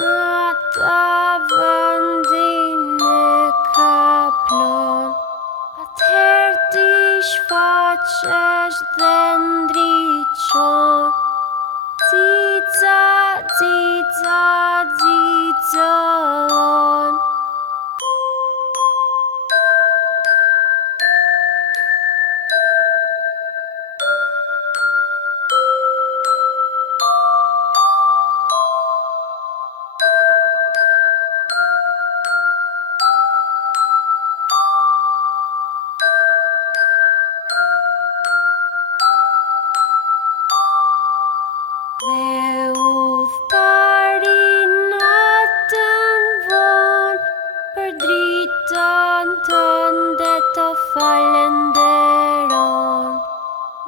Në të vëndin e kaplon, atëherë ti shfaqesh dhe ndriqon. Xixa, xixa, xixëllon. Dhe udhtari natën von, për dritën tënde të falenderon.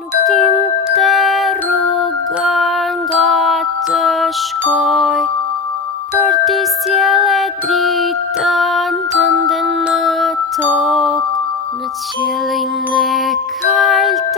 Nuk dinte rrugën nga të shkoj, por ti sjelle dritën tënde në tokë, në qiellin e kaltë.